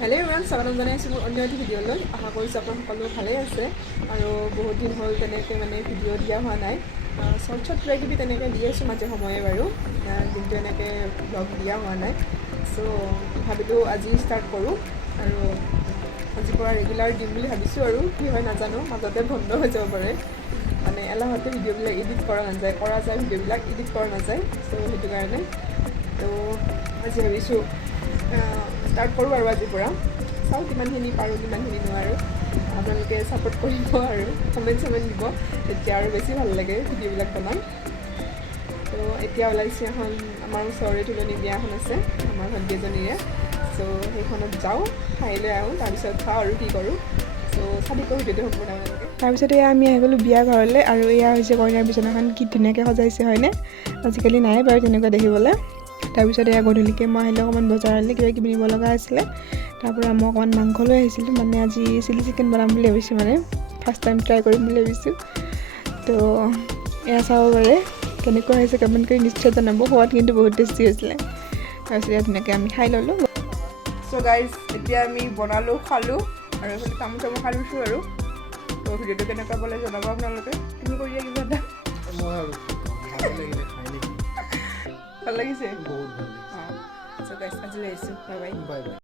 Hello' everyone, স্বাগতম জনাইছোঁ মোৰ অন্য এটি ভিডিঅ'লৈ। আশা কৰিছোঁ আপোনাৰ সকলো ভালেই আছে আৰু বহুত দিন হ'ল তেনেকৈ ভিডিঅ' দিয়া হোৱা নাই। শ্বৰ্টছত কিবা কিবি তেনেকৈ দি আছোঁ মাজে সময়ে বাৰু, কিন্তু এনেকৈ ব্লগ দিয়া হোৱা নাই। চ' ভাবিলোঁ আজি ষ্টাৰ্ট কৰোঁ আৰু আজিৰ পৰা ৰেগুলাৰ দিম বুলি ভাবিছোঁ আৰু কি হয় নাজানো, মাজতে বন্ধ হৈ যাব পাৰে। মানে এলাহতে ভিডিঅ'বিলাক এডিট কৰা যায় ভিডিঅ'বিলাক এডিট কৰা নাযায়। চ' সেইটো কাৰণে আজি ভাবিছোঁ ষ্টাৰ্ট কৰোঁ আৰু আজিৰ পৰা। চাওঁ কিমানখিনি পাৰোঁ কিমানখিনি নোৱাৰোঁ। আপোনালোকে ছাপোৰ্ট কৰিব আৰু কমেণ্ট দিব, তেতিয়া আৰু বেছি ভাল লাগে ভিডিঅ'বিলাক বনাই। তো এতিয়া ওলাইছে এখন আমাৰ ওচৰৰে তুলনি বিয়া এখন আছে আমাৰ ভণ্টি এজনীৰে। চ' সেইখনত যাওঁ, খাই লৈ আহোঁ, তাৰপিছত চাওঁ আৰু কি কৰোঁ। চ' চাবি কৈ ভিডিঅ'টো সম্পূৰ্ণ আপোনালোকে। তাৰপিছতে এয়া আমি আহি গ'লোঁ বিয়া ঘৰলৈ আৰু এয়া হৈছে কইনাৰ বিচনাখন, কি ধুনীয়াকৈ সজাইছে হয়নে? আজিকালি নাই বাৰু তেনেকুৱা দেখিবলৈ। তাৰপিছত এয়া গধূলিকৈ মই আহিলোঁ অকণমান বজাৰলৈ, কিবা কিবি নিব লগা আছিলে। তাৰপৰা মই অকণমান মাংস লৈ আহিছিলোঁ, মানে আজি চিলি চিকেন বনাম বুলি ভাবিছোঁ, মানে ফাৰ্ষ্ট টাইম ট্ৰাই কৰিম বুলি ভাবিছোঁ। তো এয়া চাব পাৰে কেনেকুৱা হৈছে, কমেণ্ট কৰি নিশ্চয় জনাব। সোৱাদ কিন্তু বহুত টেষ্টি হৈছিলে। তাৰপিছত এয়া ধুনীয়াকৈ আমি খাই ল'লোঁ। চ' গাইজ, এতিয়া আমি বনালোঁ, খালোঁ আৰু এইফালে তামোল চামোল খালৈছোঁ আৰু। তো ভিডিঅ'টো কেনেকুৱা পালে জনাব আপোনালোকে। তুমি কৰি দিয়া কিবা এটা। ভাল লাগিছে? বহুত ভাল লাগিছে। চ' গাইজ আজিলৈ আহিছোঁ, বাই বাই।